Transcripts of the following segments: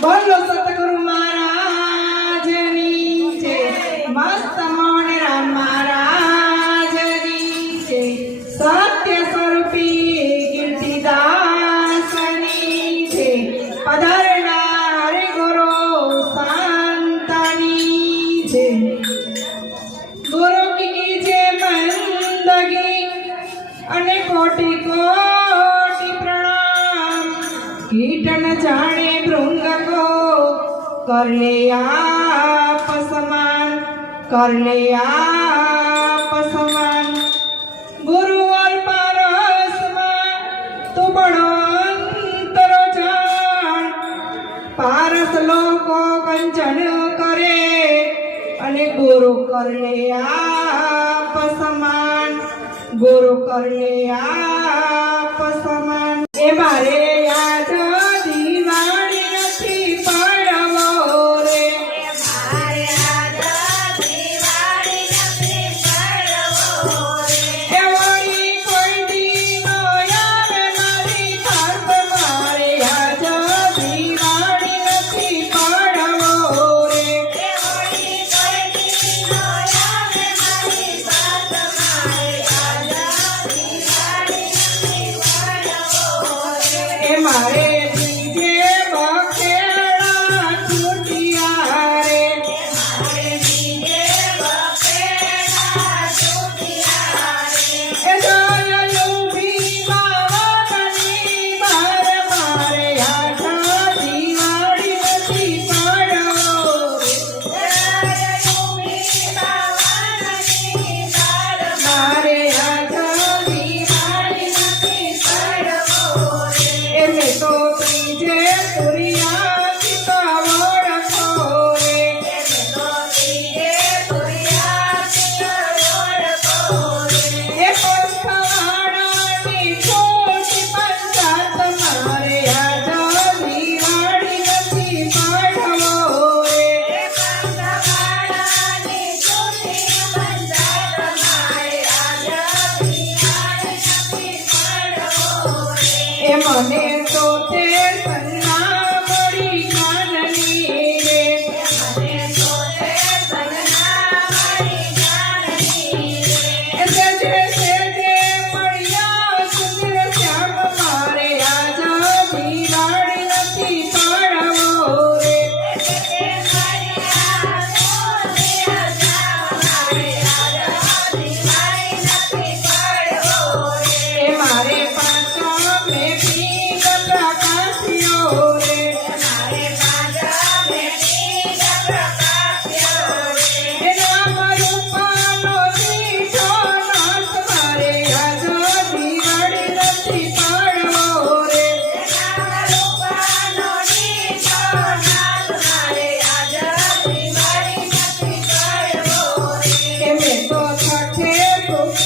બોલો સતગુરુ મહારાજની જય મસ્ત મોહનરામ મહારાજની જય સત્ય સ્વરૂપી કીર્તિદાસની જય પધારનાર કીટન જાણે ભૃંગકો કરલે કર આપ સમાન કર લે આપ સમાન. ગુરુ ઓર પારસમાં તો બડો અંતરો જાણ. પારસ લોકો કંચન કરે અને ગુરુ કરલે આપ સમાન. ગુરુ કરલે આપ સમાન. એ મારે યાદ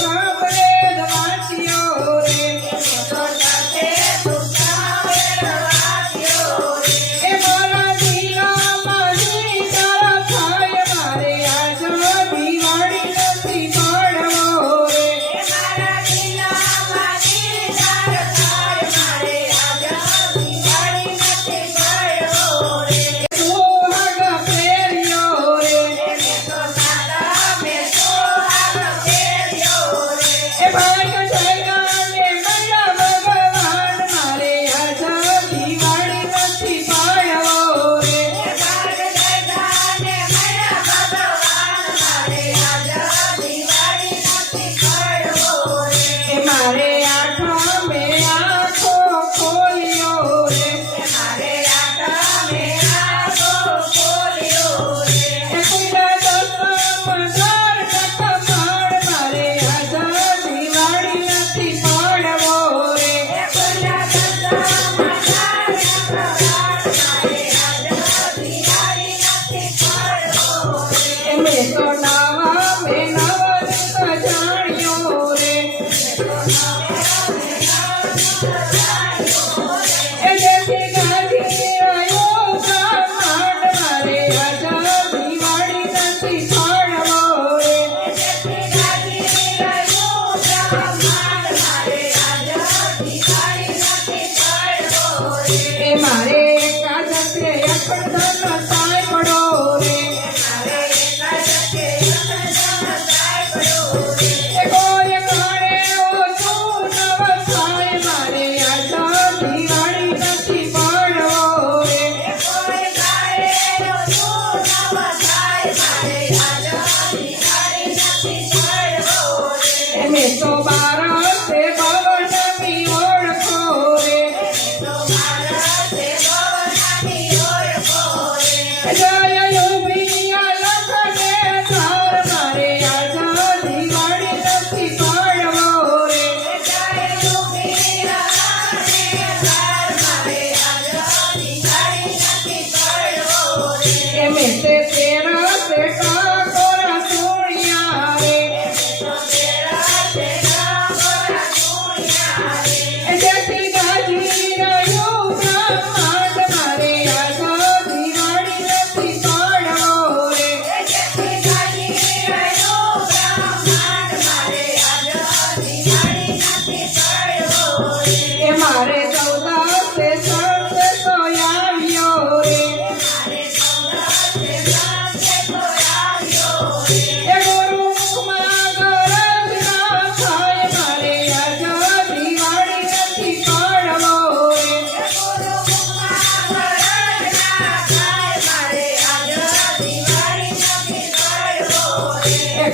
马上回。Emma,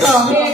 એ ગમે